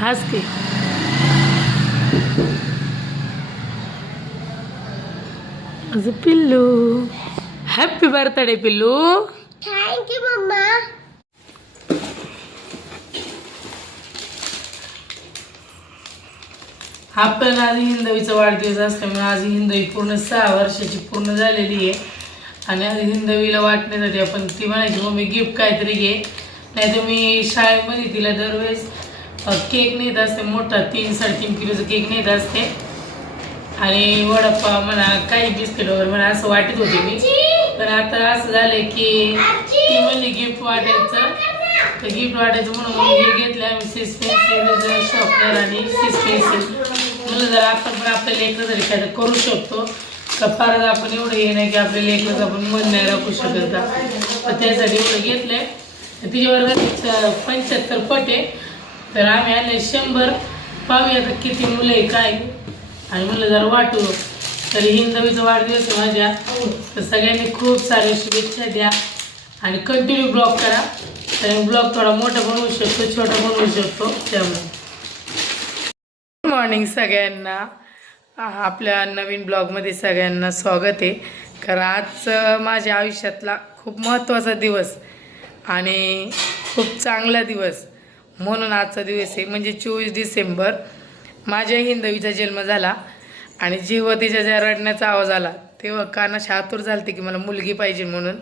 हाच की. माझं पिल्लू. हॅपी बर्थडे पिल्लू. Thank you mamma. हा पण आज हिंदवीचा वाढदिवस असल्यामुळे आज हिंदवी पूर्ण सहा वर्षाची पूर्ण झालेली आहे. आणि आज हिंदवीला वाटण्यासाठी आपण ती म्हणायची मम्मी गिफ्ट काहीतरी घे. नाही तर मी शाळेमध्ये तिला दरवेळेस केक नेत असते मोठा तीन साडेतीन किलोचा केक नेत असते. आणि वडापाव म्हणा काही बिस्किट वगैरे म्हणा असं वाटत होते मी. पण आता असं झालंय की ती म्हणली गिफ्ट वाटायचं. तर गिफ्ट वाटायचं म्हणून मग घेतलं आम्ही सिस पेन्सिल शॉपनर आणि सिस पेन्सिल म्हणलं जर आता पण आपल्या लेकरं जरी काय करू शकतो. का फारच आपण एवढं हे नाही की आपल्या लेकरं आपण मन नाही राखू शकत. का. तर त्यासाठी एवढं घेतलंय. तिच्या वर्गात पंच्याहत्तर पट आहे. तर आम्ही आले शंभर. पाहूया तर किती मुलं आहे काय आणि मुलं जर वाटू. तर हिंदवीचा वाढदिवस माझ्या. तर सगळ्यांनी खूप साऱ्या शुभेच्छा द्या. आणि कंटिन्यू ब्लॉग करा. तर ब्लॉग थोडा मोठा बनवू शकतो छोटा बनवू शकतो. त्यामुळे. गुड मॉर्निंग सगळ्यांना. आपल्या नवीन ब्लॉगमध्ये सगळ्यांना स्वागत आहे. कारण आज माझ्या आयुष्यातला खूप महत्त्वाचा दिवस आणि खूप चांगला दिवस. म्हणून आजचा दिवस आहे म्हणजे चोवीस डिसेंबर. माझ्या हिंदवीचा जन्म झाला आणि जेव्हा तिच्या ज्या रडण्याचा आवाज आला तेव्हा कानाशी आतुर झालते की मला मुलगी पाहिजे म्हणून.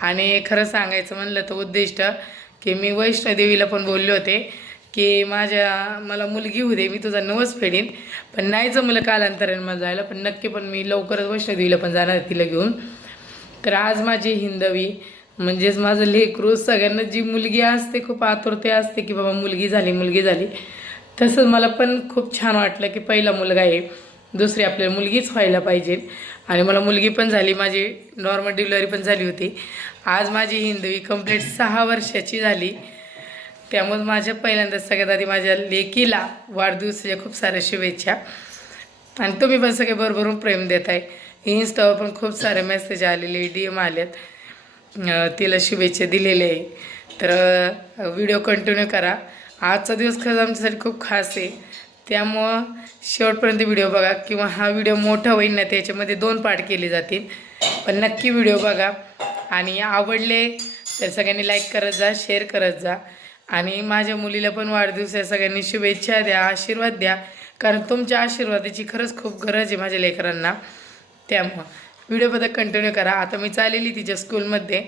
आणि खरं सांगायचं म्हणलं तर उद्दिष्ट की मी वैष्णोदेवीला पण बोलले होते की माझ्या मला मुलगी होऊ दे मी तुझा नवस फेडीन. पण नाही जमलं कालांतराने मला जायला पण नक्की पण मी लवकरच वैष्णोदेवीला पण जाणार तिला घेऊन. तर आज माझी हिंदवी म्हणजेच माझं लेकरू सगळ्यांना जी मुलगी असते खूप आतुरते असते की बाबा मुलगी झाली मुलगी झाली. तसंच मला पण खूप छान वाटलं की पहिला मुलगा आहे. दुसरी आपल्याला मुलगीच व्हायला पाहिजे. आणि मला मुलगी पण झाली माझी नॉर्मल डिलिव्हरी पण झाली होती. आज माझी हिंदवी कंप्लीट सहा वर्षाची झाली. त्यामुळे माझ्या पहिल्यांदा सगळ्यात आधी माझ्या लेकीला वाढदिवसाच्या खूप साऱ्या शुभेच्छा. आणि तुम्ही पण सगळे भरभरून प्रेम देत आहे इन्स्टावर पण खूप सारे मेसेज आलेले डी एम आलेत. तिला शुभेच्छा दिलेले आहे. तर व्हिडिओ कंटिन्यू करा. आजचा दिवस खरंच आमच्यासाठी खूप खास आहे. त्यामुळं शेवटपर्यंत व्हिडिओ बघा किंवा हा व्हिडिओ मोठा होईल ना त्याच्यामध्ये दोन पार्ट केले जातील. पण नक्की व्हिडिओ बघा. आणि आवडले तर सगळ्यांनी लाईक करत जा शेअर करत जा. आणि माझ्या मुलीला पण वाढदिवस आहे. सगळ्यांनी शुभेच्छा द्या आशीर्वाद द्या. कारण तुमच्या आशीर्वादाची खरंच खूप गरज आहे माझ्या लेकरांना. त्यामुळं. व्हिडिओबद्दल कंटिन्यू करा. आता मी चाललेली तिच्या स्कूलमध्ये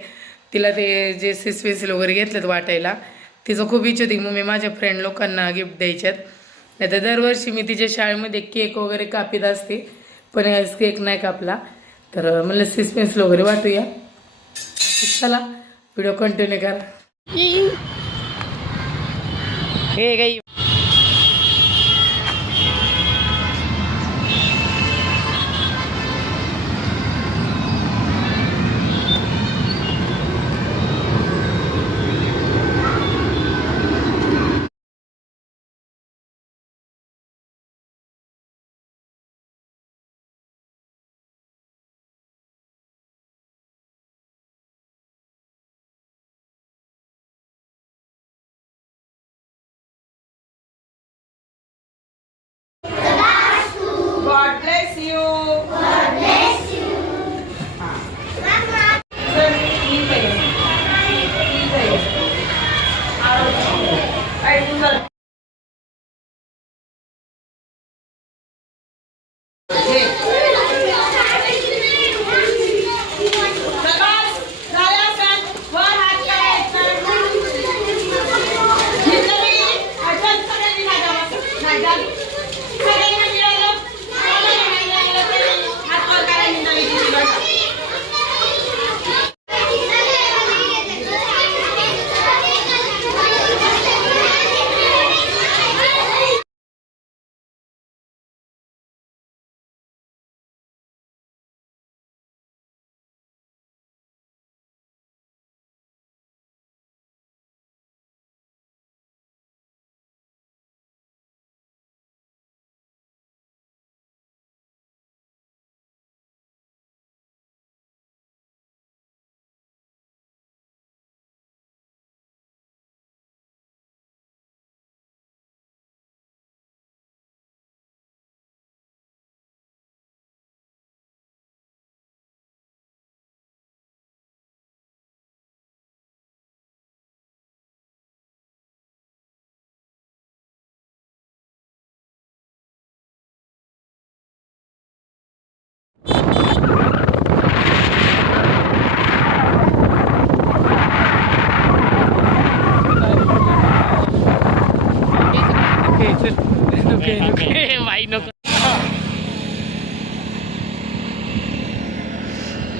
तिला ते जे सिस पेन्सिल वगैरे घेतलेत वाटायला तिचं खूप इच्छा होती की मग मी माझ्या फ्रेंड लोकांना गिफ्ट द्यायच्यात. नाही तर दरवर्षी मी तिच्या शाळेमध्ये केक वगैरे कापीत असते पण यावेळेस केक नाही कापला. तर म्हणलं सिस पेन्सिल वगैरे वाटूया. चला व्हिडिओ कंटिन्यू करा. हे काही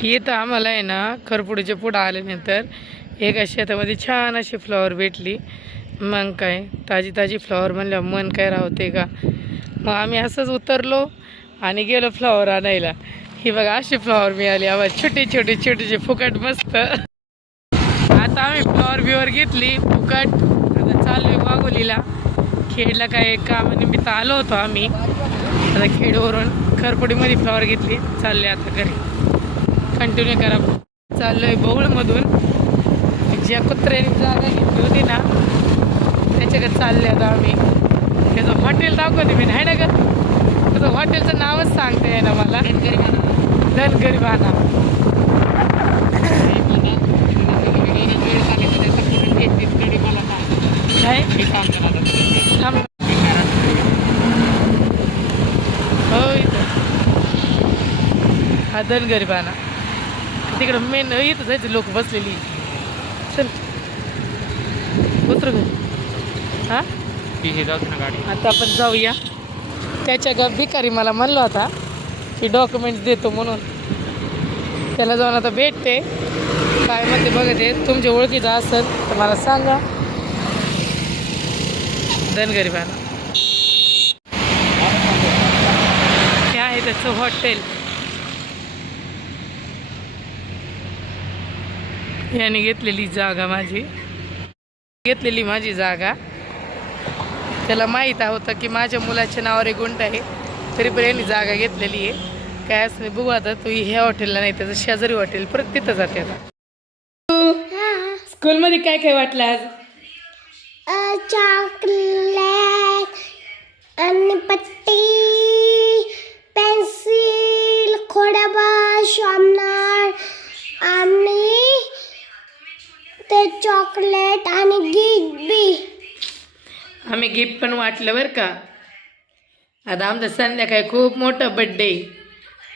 इथं आम्हाला आहे ना खरपुडीच्या पुढं आल्यानंतर एका शेतामध्ये छान अशी फ्लॉवर भेटली. मग काय ताजी ताजी फ्लॉवर म्हणल्यावर मन काय राहते का? मग आम्ही असंच उतरलो आणि गेलो फ्लॉवर आणायला. ही बघा अशी फ्लॉवर मिळाली आम्हाला. छोटे छोटे छोटेचे फुकट मस्त. आता आम्ही फ्लॉवर बिवर घेतली फुकट. आता चाललोय वाघोलीला. खेडला काय कामानिमित्त आलो होतो आम्ही. आता खेडवरून खरपुडीमध्ये फ्लॉवर घेतली. चालले आता घरी. कंटिन्यू करा. चाललोय बौळमधून ज्या कुत्र्याने जागा घेतली होती ना त्याच्याकडे चालले आता आम्ही. त्याचं हॉटेल दाखवते मी नाही ना गं? त्याचं हॉटेलचं नावच सांगते आहे ना मला धनगरी बाणा हो, हा धनगरी बाणा तिकडं मेन इथं जायचं लोक बसलेली. चल. उतर हा? आता आपण जाऊया. त्याच्या ग भिकारी मला म्हणलं होता की डॉक्युमेंट्स देतो म्हणून. त्याला जाऊन आता भेटते. काय म्हणते बघते तुमच्या ओळखीचं असेल तर मला सांगा. धनगरी बाणा हे आहे त्याचं हॉटेल याने घेतलेली जागा माझी. घेतलेली माझी जागा. त्याला माहीत होतं की माझ्या मुलाच्या नावावर एक गुंट आहे. तरी पण यांनी जागा घेतलेली आहे. काय असं नाही बघू आता तू ह्या हॉटेलला नाही त्याचं शेजारी हॉटेल परत तिथं जाते आता. स्कूलमध्ये काय काय वाटलं आज? चॉकलेट आणि पट्टी पेन्सिल खोडाबा शॉर्पनर आणि ते चॉकलेट आणि गिफ्ट बी. आम्ही गिफ्ट पण वाटलं बरं का. आता आमचं संध्याकाळी खूप मोठं बड्डे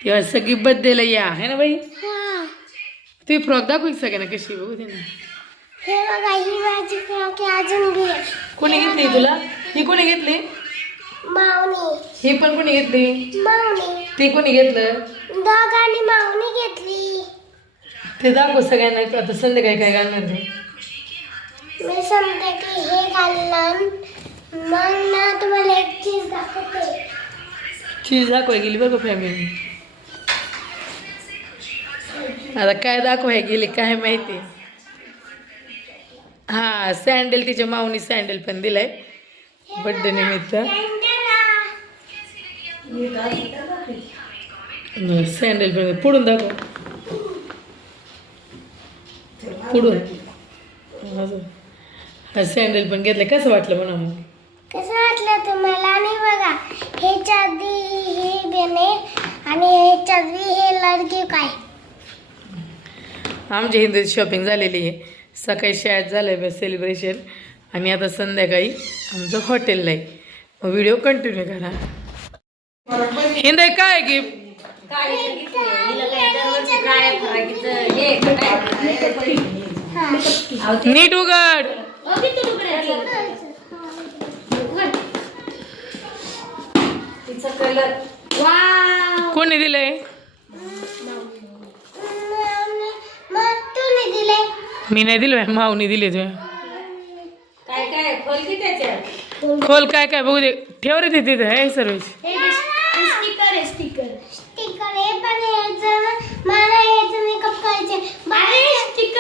तेव्हा सगळी बड्डेला या है ना बाई? तुम्ही फ्रॉक दाखवू सगळ्यांना कशी बघू दे ना. हे बघा ही माझी फ्रॉक आहे अजून घे. कोणी घेतली तुला? ही कोणी घेतली? मावनी. ही पण कोणी घेतली? मावनी. ती कोणी घेतलं? दोघांनी मावनी घेतली. ते दाखव सगळ्यांना आता संध्याकाळी काय घालणार ते. मी समजा की हे घालणार मग ना तुम्हाला एक चीज दाखवते. चीज दाखवाय गेली बघ फॅमिली आता काय दाखवाय गेली काय माहिती? हा सँडल तिच्या माऊनी सँडल पण दिलाय. बड्डे निमित्त. सँडल पण पुढून दाखव. पुढून. असं. हा सँडल पण घेतलं. कसं वाटलं म्हणा मग? कसं वाटलं तुम्हाला? आणि बघा हे चादी हे बेने आणि हे चादी हे लडकी काय? आमच्या हिंदूची शॉपिंग झालेली आहे. सकाळी शाळेत झालं आहे सेलिब्रेशन आणि आता संध्याकाळी आमचं हॉटेलला आहे. मग व्हिडिओ कंटिन्यू करा. हिंदाई काय गिफ्ट नीट उघड. कोणी दिलंय? मी नाही दिलं माऊनी दिले तुझ्या काय काय? खोल की त्याच्यात? खोल काय काय? बघू दे. ठेव रे ते तिथे सर्विस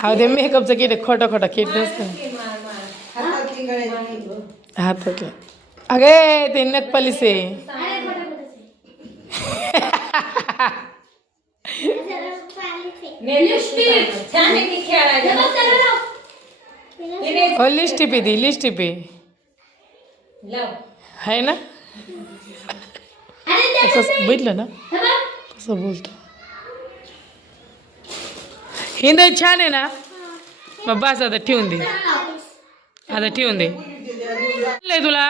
हा ते मेकअपचं किट खोटं खोटं किट नसतं. हातात अगे ते नकपालीस खोटं आहे हो लिस्ट टिपी ती लिस्ट टिपी आहे ना? असं बघितलं ना? कसं बोलतो? हिंद छान आहे ना? मग बस आता ठेवून दे. आता ठेवून दे. तुला?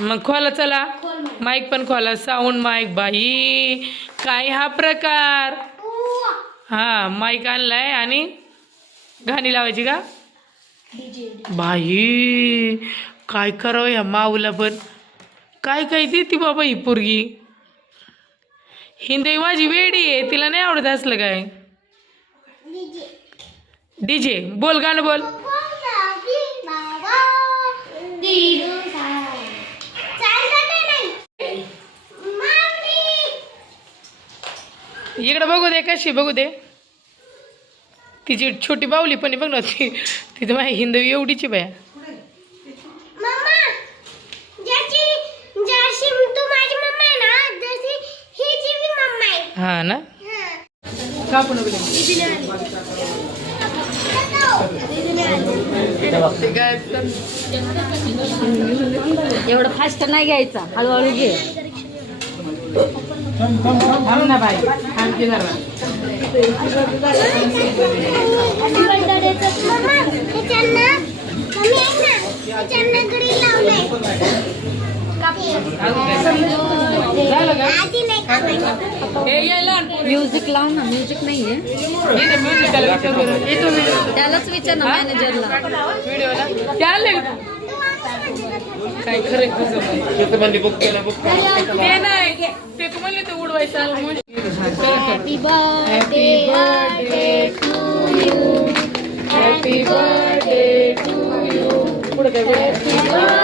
मग खोला चला. माईक पण खोला. साऊंड माईक बाई. काय हा प्रकार? हा माईक आणलाय आणि गाणी लावायची का? बाई काय करावं ह्या माऊला पण? काय काय देते बाबा ही पोरगी? हिंदी माझी वेडी आहे तिला नाही आवडत असलं काय? डीजे. बोल गाणं बोल. इकडे बघू दे कशी बघू दे. तिची छोटी बावली पण बघ ना ती. तिथं माझी हिंदवी एवढीची बाया. हा ना? एवढं फास्ट नाही घ्यायचा. हळूहळू घे. ना बाई. आणखी जरा. म्युझिक लाव ना म्युझिक नाहीये येतो त्यालाच विचार ना मॅनेजरला व्हिडिओला काय खरं कसं ते तुम्हाला ते उडवायचं आलं म्हणून. हा, कर, कर. Happy birthday to you. Happy birthday to you. काय Happy birthday,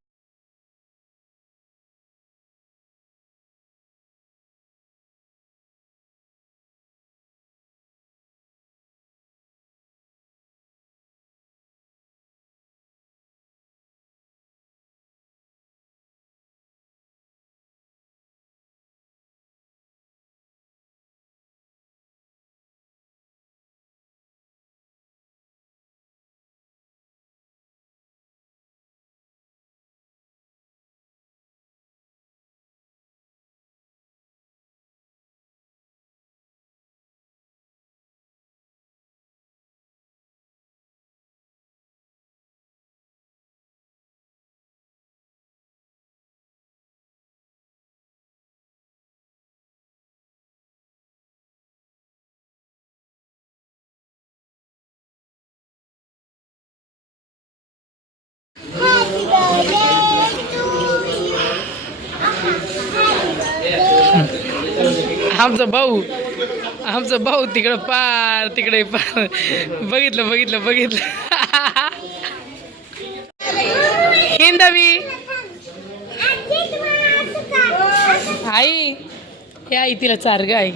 आमचा भाऊ आमचा भाऊ तिकडं पार तिकडे पार. बघितलं बघितलं बघितलं. हिंदवी आई हे आई तिला चार ग आई